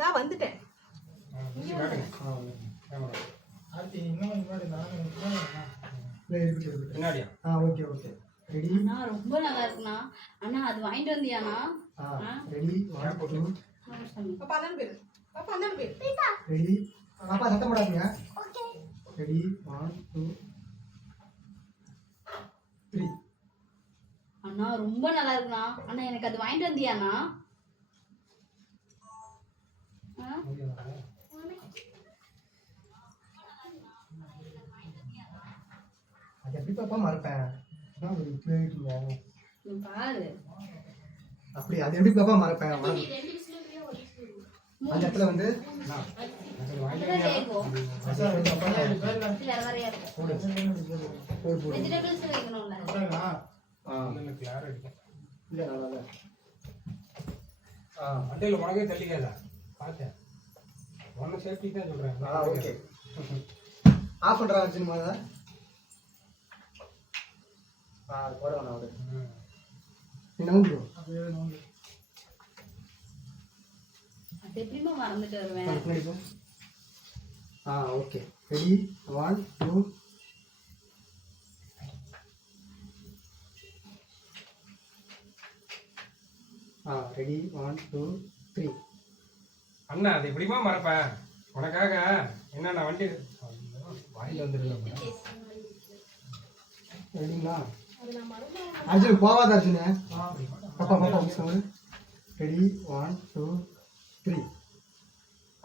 நான் வந்துட்டேன். Okay okay ready. அண்ணா ரொம்ப நல்லா இருக்குண்ணா. அண்ணா அது வாங்கிட்டு வந்தியாண்ணா? ரெடி 1 2 பாப்பா அண்ணன் பேரு. பாப்பா அண்ணன் பேரு. ரெடி. பாப்பா சத்தம் போடாதீங்க. Okay ready 1 2 3. அண்ணா ரொம்ப நல்லா இருக்குண்ணா. அண்ணா எனக்கு அது வாங்கிட்டு வந்தியாண்ணா? அது எப்படி பாப்பா மறப்பேன்? ஒரு பிளேட் பாரு. அப்படி அது எப்படி பாப்பா மறப்பேன்? அந்த இடத்துல வந்து அட்டையில் உனக்கே தள்ளிக்காதா பார்த்தேன். ஒன்றும் சேஃப்டி தான் சொல்கிறேன். ஓகே ஆஃப் பண்ணுறா வச்சுமா தான் போட வேணாம் அவரு நோண்டுடும். அது எப்படிமா மறந்துட்டு வருவேன்? Okay ready 1 2 ready 1 2 3. அண்ணா அது எப்படிமா மறப்பேன்? உனக்காக என்னென்ன வண்டி வாயில் வந்துருக்கேன். ரெடிங்களா? அர்ஜுன் போவாத அர்ஜுனே. பாப்பா பாப்பா சொல்லு. ரெடி 1 2 3.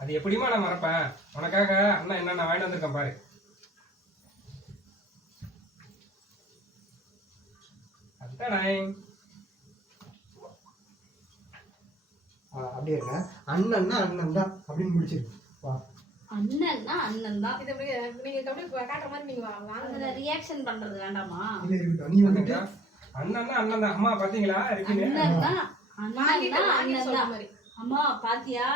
அது எப்படிமா நான் மறப்பேன்? உனக்காக அண்ணா என்னென்ன வாங்கிட்டு வந்திருக்கேன் பாரு. அதுதான் அப்படியே இருங்க. அண்ணன்னா அண்ணன் தான் அப்படின்னு முடிச்சிருக்கு. வா அண்ணன்னா அண்ணன் தான். இது அப்படியே நீங்க அப்படியே காட்டுற மாதிரி நீங்க வாங்க. ரியாக்ஷன் பண்றது வேண்டாமா? இல்ல இருக்கட்டும். நீ வந்துட்டு அண்ணன்னா அண்ணன் தான். அம்மா பாத்தீங்களா இருக்குன்னு? அண்ணன் தான் அண்ணன் தான். அம்மா பாத்தியா?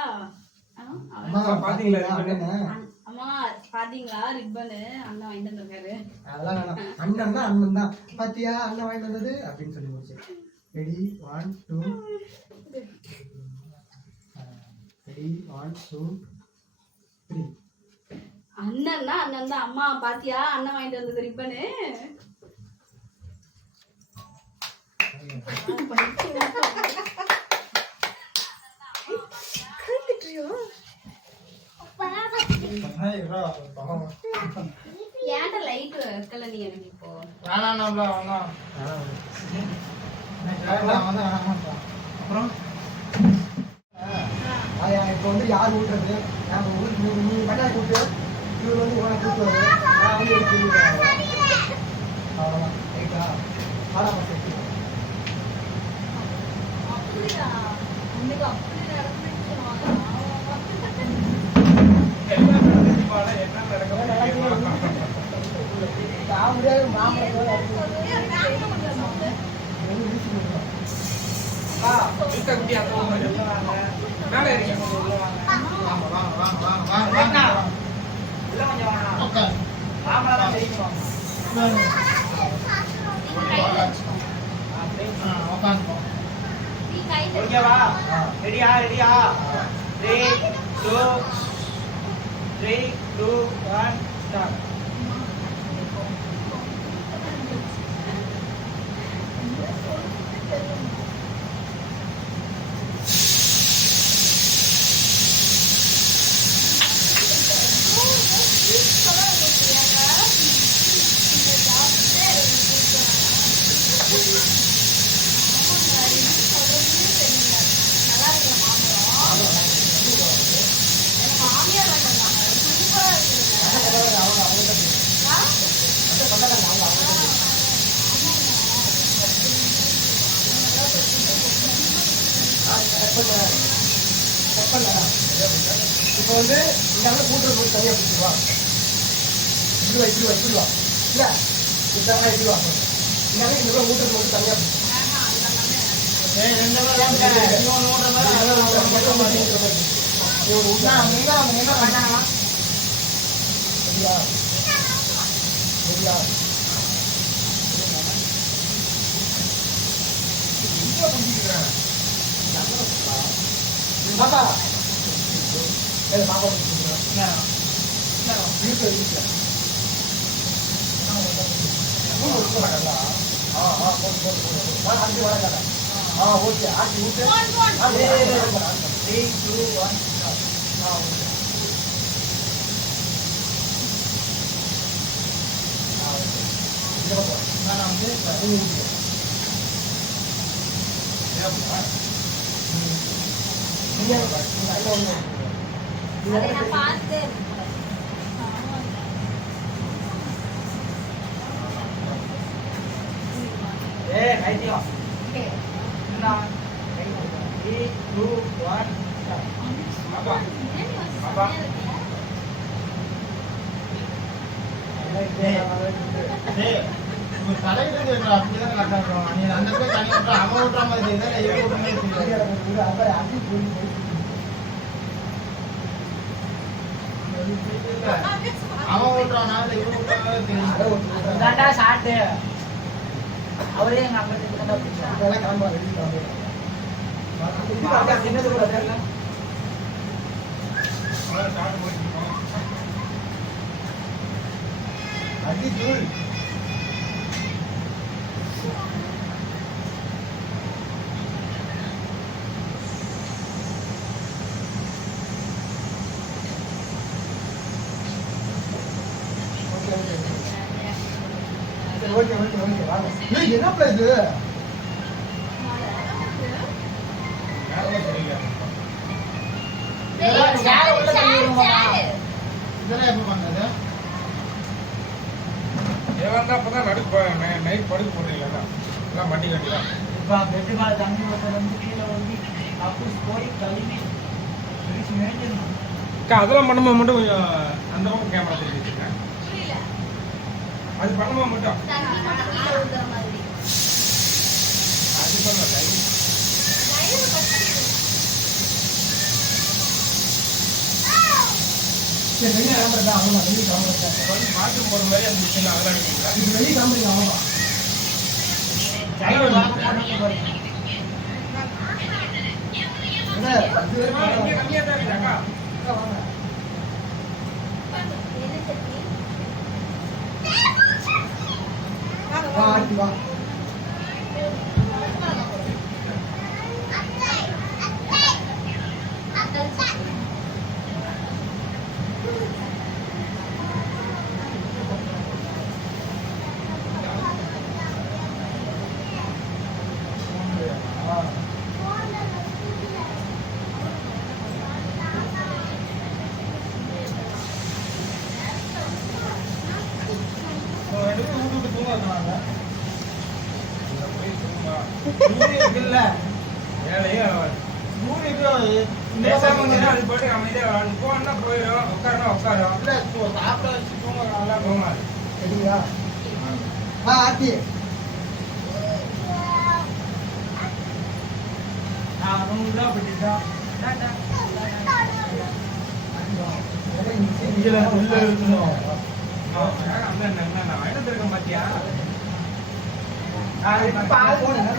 அம்மா பாத்தீங்களா அண்ணன்? அம்மா பாத்தீங்களா ரிப்பனு அண்ணன் வாங்கிட்டு வந்திருக்காரு. அதெல்லாம் வேணாம். அண்ணன்னா அண்ணன் தான். பாத்தியா அண்ணன் வாங்கிட்டு வந்தது அப்படின்னு சொல்லி முடிச்சு. Ready 1 2 ready 1 2 3. அண்ணன்னா அண்ணன் தான். அம்மா பாத்தியா அண்ணன் வாங்கிட்டு வந்தது ரிப்பனு. ஏன்டா லைட் வைக்கல நீ எனக்கு இப்போ? அப்புறம் இப்போ வந்து யார் ஊட்டுறது? நாங்கள் ஊருக்கு நீ பண்ணாய் கூட்டு, இவர் வந்து உனக்கு கூட்டுவாரு. நான் வந்து எடுத்து அவ்வளோதான் ரைட்டா? ஆடாம சேர்த்து அப்படியா? உங்களுக்கு அப்படி மேலே இருக்கேன். ரெடியா ரெடியா 3 2 1 ஸ்டார்ட். இப்போ வந்து இந்த கூட்டுறது போய் தனியாக பிடிச்சிருவா. இப்படி வா இப்படி வா இப்படி வா. இல்லை இந்த இப்படி வா. இந்த இந்த ஊட்டுறது மட்டும் தனியாக பாப்பா சாப்பாடு கொடுக்குறேன். வீட்டில் வீட்டில் போட்டு ஆட்டி வர ஓகே ஆட்டி விட்டு 3, 2, 1 start. நான் வந்து அதை நான் பார்த்து கைத்தியம். 3, 2, 1 start. இதாண்டா ஷாட். அவரே எங்க அப்பா சின்னது கூட தெரியல. அடி தூள் ஓகே ஓகே ஓகே வாங்க. ஏய் என்னப்பா இது? இதெல்லாம் எப்ப பண்ணது? ஏவந்தா அப்பதான் நைட் படுக்க போடுறீங்களா? எல்லாம் மட்டி கட்டிதான். இப்ப பெட்டு மேல தண்ணி ஊத்த வந்து கீழே வந்து அப்படி போய் கழுவி பிரிச்சு மேய்ஞ்சிடணும். அதெல்லாம் பண்ணும்போது மட்டும் கொஞ்சம் அந்த பக்கம் கேமரா திருப்பி வச்சுருக்கேன். புரியல அது பண்ணும்போது மட்டும் தண்ணி மட்டும் கீழே ஊத்துற மாதிரி அது பண்ண டைம் சரி வெளியே கிளம்புறதா ஆமா வெளியே கிளம்புறதா வந்து மாட்டு போகிற மாதிரி அந்த மிஷின் அதெல்லாம் எடுப்பீங்களா? இது வெளியே கிளம்புறீங்க ஆமா சைடு வாங்க போட்டு போறீங்க. என்ன அது இங்கே கம்மியாக தான் இருக்குதாக்கா? வாங்க என்ன சட்னி வா ஆட்டி வா ரெண்டு பேரும் விட்டு தூங்க வைக்கலாங்க. இங்க போய் தூங்குமா? இல்ல வேலையே ஆகாது. பேசாம பேசாம அது போட்டு அமைதியாக போனா போயிடும், உட்காருனா உட்காரும். சாப்பிட வச்சு தூங்க நல்லா தூங்காது. சரிங்களா வா ஆட்டி நான் 100 ரூபா போட்டுட்டேன். இதுல உள்ள இருக்கணும் அந்த நான் வாங்கிட்டு இருக்கேன் பாத்தியா? பால் போடுங்க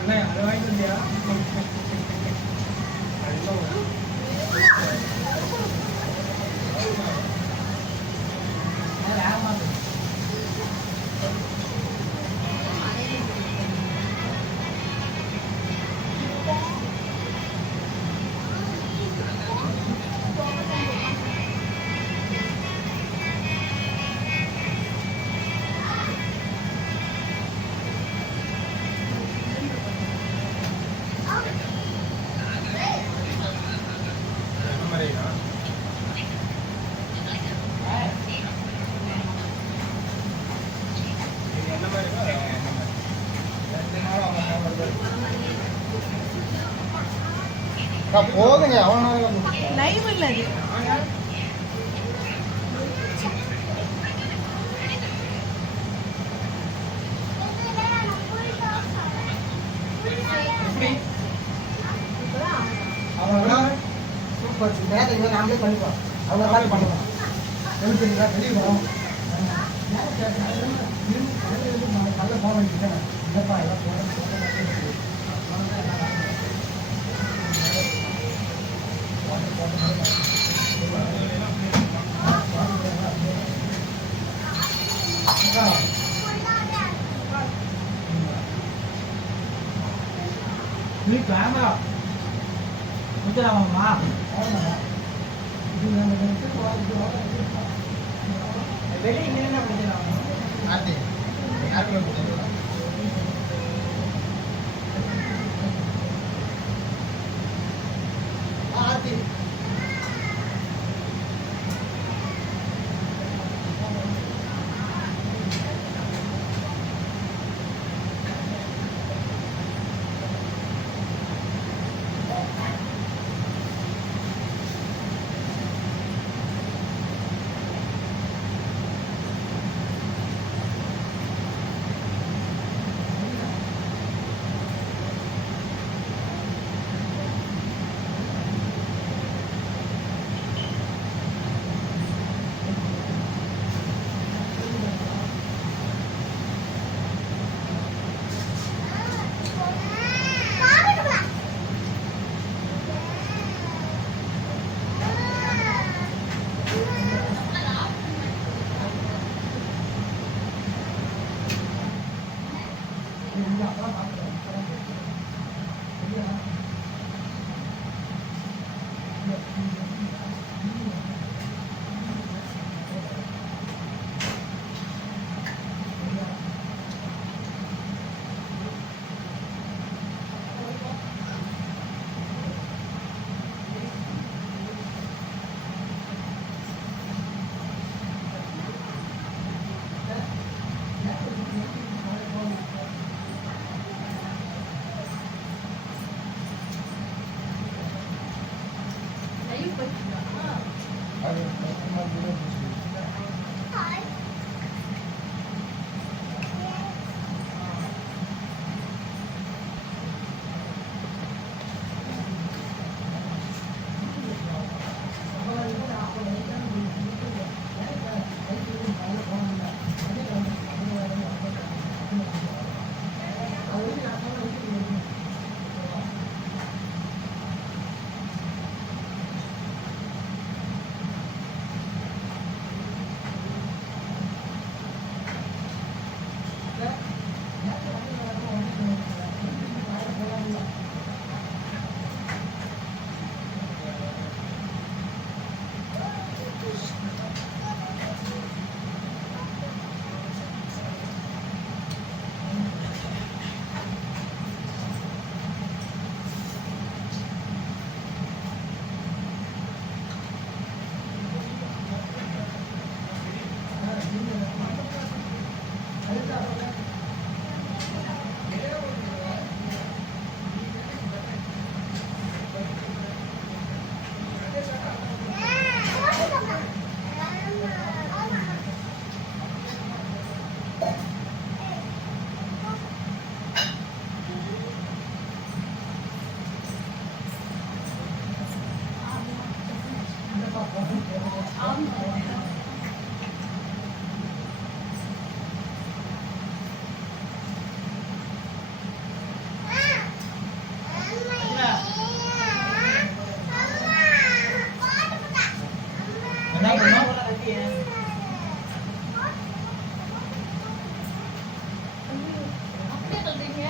அண்ணே அதை வாங்கிட்டு வந்தியா? அது இன்னும் என்ன மாதிரியா? இது என்ன மாதிரி இருக்கோ அது என்ன மாதிரி. 2 நாள் அவங்க போதுங்க அவனால லைவ் இல்ல அது அவனா சூப்பர் நேரத்தை இவன் நாமளே பண்ணிப்போம் அவங்க தான் பண்ணுவோம் எழுதுங்களா வெளியே வரோம் நல்ல போக வேண்டியது இல்லப்பா எல்லாம் போகிறேன் நீ கேமரா முத்துராமம்மா வெளியே என்ன முத்துராமம் ஆர்த்தி யாருக்குள்ள கொடுத்தது ஆர்த்தி என்ன பண்ணும் அப்படியே சொல்றீங்க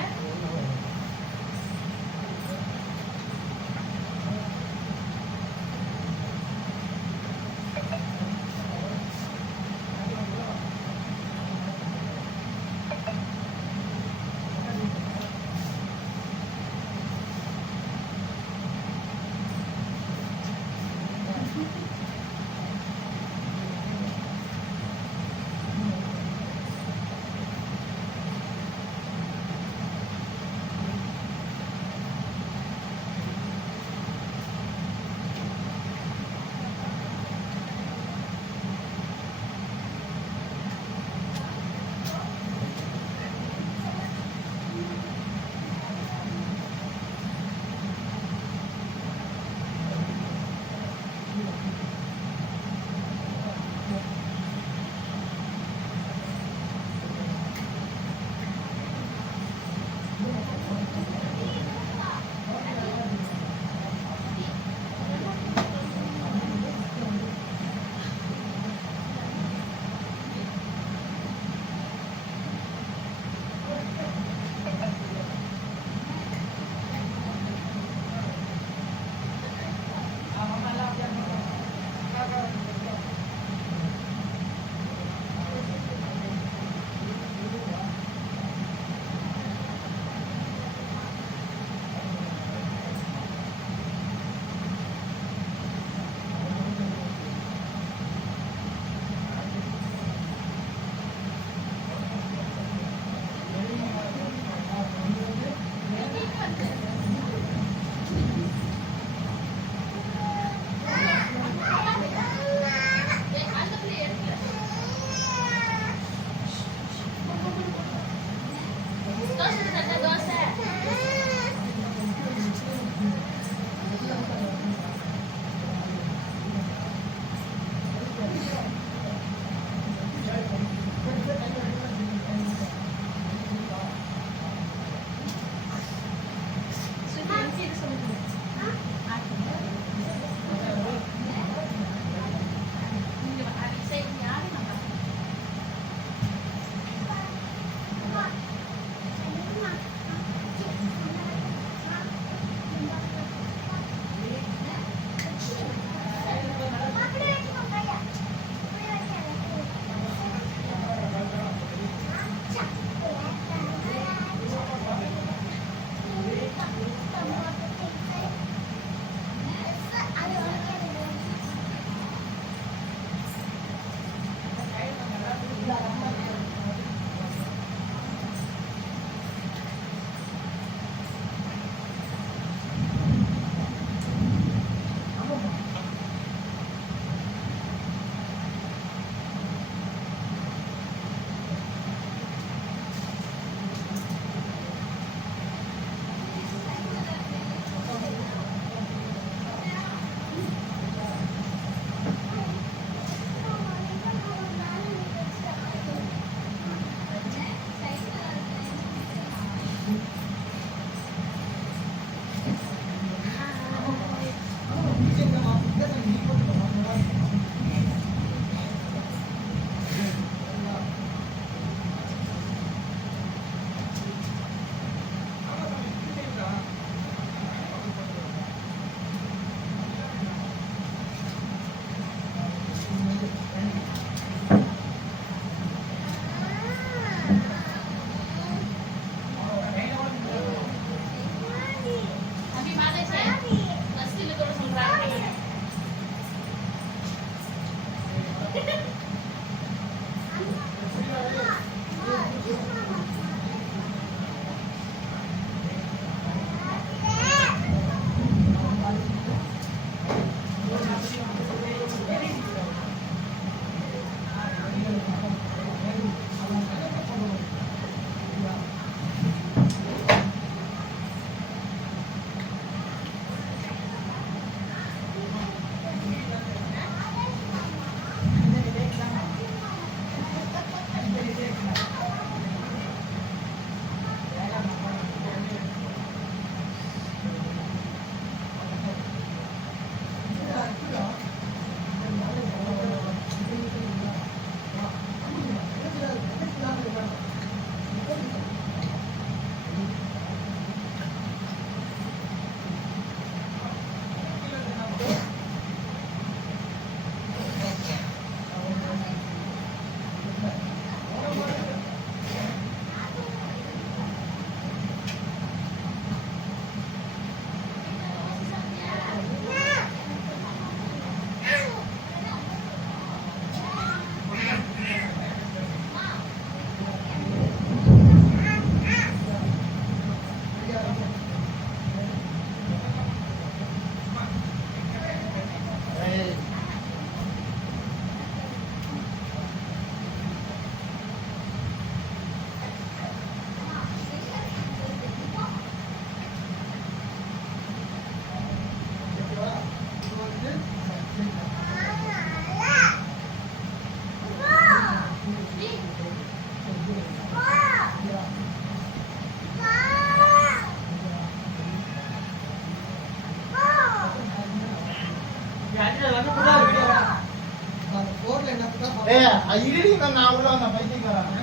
நான் உள்ள வந்த பைத்தியக்காரன்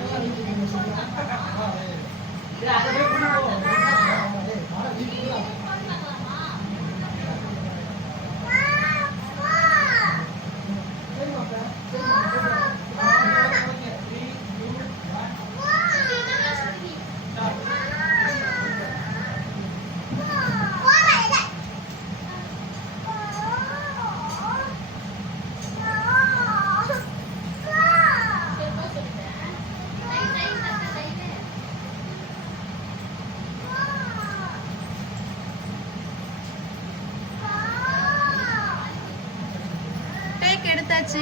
எடுத்தாச்சு.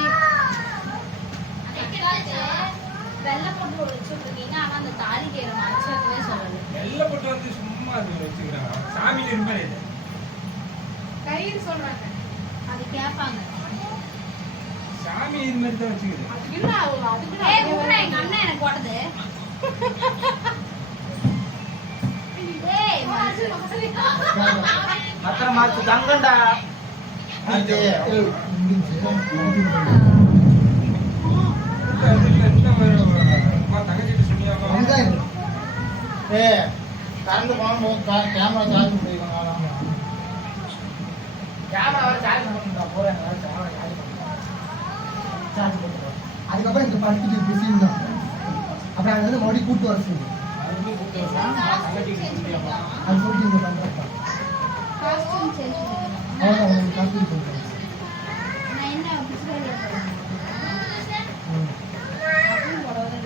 வெள்ளை போட்டு வச்சுருக்கீங்க. ஆனா அந்த தாலி கேற மறைச்சவே சொல்லல. வெள்ளை போட்டு வந்து சும்மா வச்சுக்கிறாங்க. சாமியில இருப்பாரு இது. கயிறு சொல்றாங்க. அது கேட்பாங்க. சாமி இது மாதிரி தான் வச்சுக்கிறது. அதுக்கு என்ன ஆகும்? அதுக்கு ஏய் ஊரே எங்க அண்ணன் எனக்கு போட்டது. ஏய் அத்தனை மாத்து தங்கண்டா அது கரண்ட் போனோம் கேமரா சார்ஜ் முடியும் கேமரா வர சார்ஜ் பண்ணுறா போறேன் சார்ஜ் பண்ணுறோம். அதுக்கப்புறம் இந்த படிச்சுட்டு பிஸி இருந்தான். அப்புறம் அங்கே வந்து மறுபடியும் கூட்டு வர சொல்லி அது சொல்லிட்டு இங்கே பண்ணுறப்பா காஸ்டியூம் சேஞ்ச் பண்ணிக்கலாம். அவ்வளோ உங்களுக்கு காப்பி பண்ணுறேன். நான் என்ன பிசிக்கல் அப்பவும் போடவே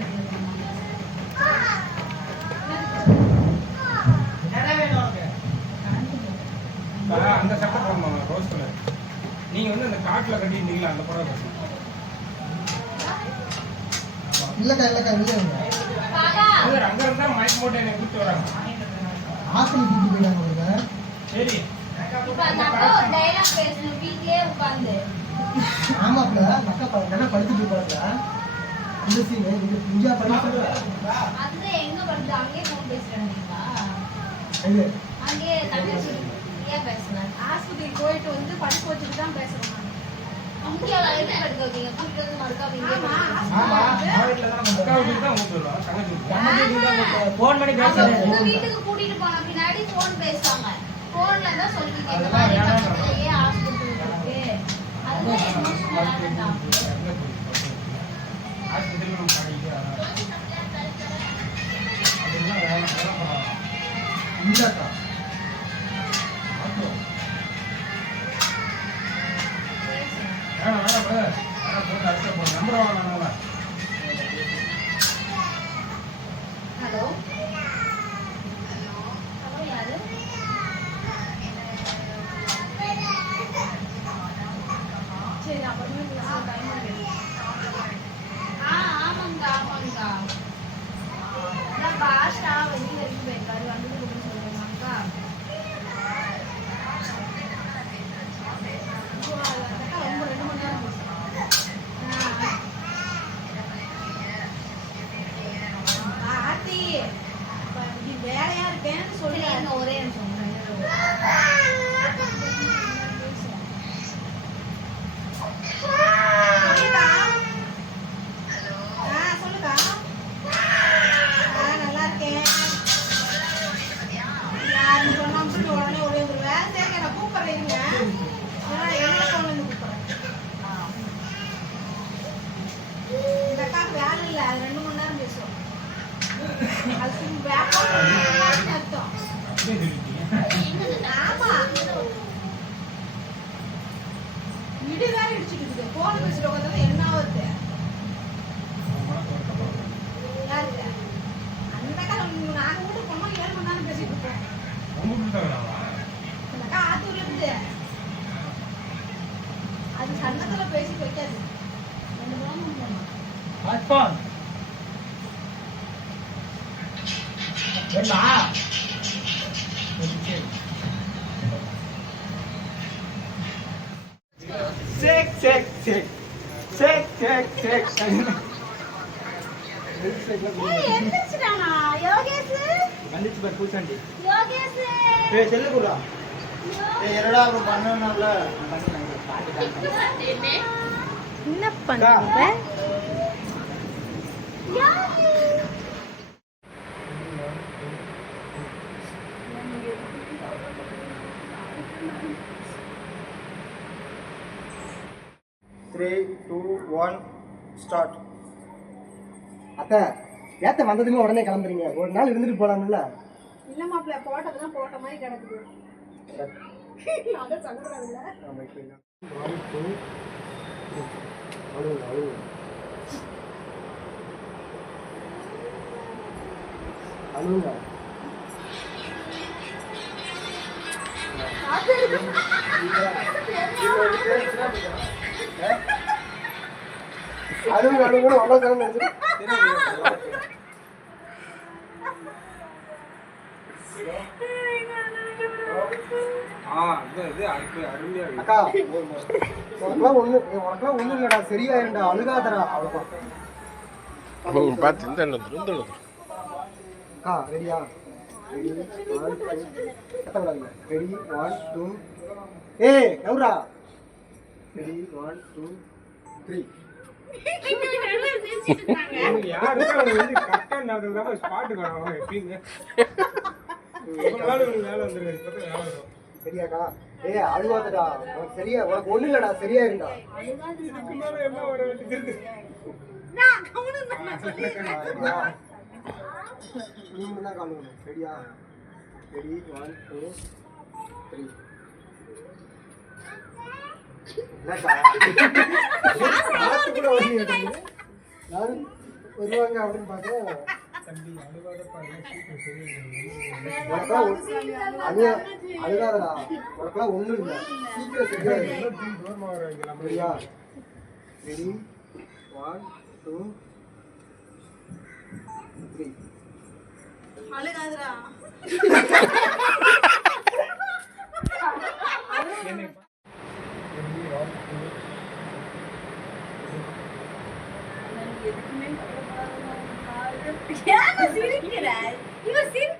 என்ன வேணும் உனக்கு? அந்த சட்டை போடணும் ரோஸ் கலர். நீங்க வந்து அந்த காட்டுல கட்டிட்டீங்களா அந்த புடவை கட்டணும். இல்லைக்கா இல்லைக்கா இல்லை பாடா அங்க இருந்தா மைக் போட்டு என்னை கூப்பிட்டு வராங்க. ஹாஸ்டல் கூப்பிட்டு போயிட்டாங்க உங்களுக்கு. சரி இப்ப அந்த அக்கா ஒரு டைலாக் பேசணும் வீட்லயே உட்கார்ந்து. ஆமாப்ல அக்கா நல்லா படிச்சுட்டு இருப்பாங்க. இந்த சீன் இந்தியா படிச்சு அது எங்க வருது? அங்கேயே ஃபோன் பேசுறாங்களா? இது அங்கேயே தங்கச்சி ஏன் பேசுறாங்க? ஆஸ்பத்திரிக்கு போயிட்டு வந்து படிக்க வச்சுட்டு தான் பேசுறேன் நான். இங்கே எப்படி படுக்க வைக்கீங்க? கூட்டிட்டு வந்து மறுக்கா வைங்க. ஆமா, ஆமா நான் வீட்டுல தான் அக்கா வீட்டுக்கு தான் கூப்பிட்டு வருவாங்க. தங்கச்சி வீட்டுக்கு. ஃபோன் பண்ணி அவங்க பேசுறேன். உங்க வீட்டுக்கு கூட்டிட்டு போன பின்னாடி ஃபோன் பேசுவாங்க. ஃபோன்ல தான் சொல்லிட்டு இந்த அதெல்லாம் மாதிரி வேணாம். பக்கத்துலயே ஹாஸ்பிட்டல் இருக்கு. அதுதான் எமோஷனலான டாபிக். ஆஸ்பத்திரியில் நம்ம கடைக்கு அதெல்லாம் வேலை பண்ணலாம். இந்தாக்கா வேணாம் வேணாம் brother. வேணாம் போட்டு அடுத்த போடுங்க. நம்பர் வாங்க. ஹலோ ஹலோ யாரு? சரி அப்புறமே பேசுறேன். டைம் ஆகுது. ஆமாங்கக்கா ஆமாங்கக்கா. நான் பாஷா வெளியில இருந்து போயிருக்காரு. வந்து கொடுக்க சொல்லுவாங்கக்கா. இப்போ அந்த அக்கா ரொம்ப 2 மணி நேரம் பேசுறேன். ஆர்த்தி இப்ப நீ வேலையா இருக்கேன்னு சரி, சொல்லி இருங்க, ஒரே நிமிஷம். சொல்லுடா. சொல்லுடா. நல்லா இருக்கேன். யாருன்னு சொன்னா மட்டும் உடனே ஓடி வந்துருவேன். சரிங்க நான் கூப்பிடுறேன் இருங்க. என்னோட ஃபோன்ல இருந்து கூப்பிடுறேன். இந்த அக்காவுக்கு வேலை இல்லை. அது 2 மணி நேரம் பேசுவோம். அது வேலை அர்த்தம். அப்படியே சொல்லிட்டீங்க. ஆமா இடி வேற இடிச்சுட்டு இருக்குது. போன் பேசிட்டு உட்காந்து என்ன ஆகுது? யாருக்கு? அந்த காலம் நாங்க வீட்டுக்கு போனோம் 7 மணி நேரம் பேசிட்டு இருப்போம். உங்க வீட்டுல தான் வேணாமா? அந்த அக்கா ஆத்தூர்ல இருந்து அது சன்னத்துல பேசி வைக்காது. 2 மணி நேரம் போனோம். ஹாட்பான் என்ன ஷேக் ஷேக் ஷேக் ஷேக் ஷேக் ஏய் எந்திரச்சுடானா யோகேஷ் வந்துச்சு பாரு பூசாண்டி யோகேஷ் ஏய் செல்லு குடுடா ஏய் என்னடா அப்ப பண்ணனும்ல என்ன பண்ற த்ரீ டூ ஒன் ஸ்டார்ட். அத்தை ஏத்த வந்ததுமே உடனே கிளம்புறீங்க, ஒரு நாள் இருந்துட்டு போலாம்ல. இல்ல மாப்ள போட்டதெல்லாம் போட்ட மாதிரி கிடக்குது. அத சங்கடம்ல. ஆமா இப்போ 1 2 அழுவு அழுவுங்க. அழுவு அவ்வளோ கிளம்பி அருமையா இருக்கு. அக்கா உனக்கெல்லாம் ஒண்ணு இல்லடா, சரியாயிருண்டா, அழுகாதடா, அவ்வளோதான். பார்த்து அக்கா ரெடியா? ரெடி 1 2 கத்தக்கூடாதுங்க. ரெடி 1 2 ஏய் நவுரா. ரெடி 1 2 3. யாருக்கு வந்து கரெக்டா நடந்தா ஸ்பாட்டுக்கு வராங்க எப்படிங்க ஒரு நாள் ஒரு வேலை வந்துருக்கு இப்போ வேலை வரும். சரியாக்கா? ஏய் அழுவாதடா, உனக்கு சரியா, உனக்கு ஒண்ணு இல்லடா, சரியாயிருண்டா. இதுக்கு மேல என்ன வர வேண்டியது இருக்கு? சரியா? நீ மட்டும் தான் காணுங்க. சரியா? ரெடி 1 2 3. யாரும் வருவாங்க அப்படின்னு பார்த்தேன். தம்பி அழுவாதப்பா எல்லாம் சீக்கிரம் அழுகாதடா, உனக்கெல்லாம் ஒண்ணும் இல்லை, சீக்கிரம் சரியாயிரும். தூரமா வர சரியா? ரெடி 1 2 3. அழுகாதடா. ஏன் சிரிக்கிற? இவ சிரி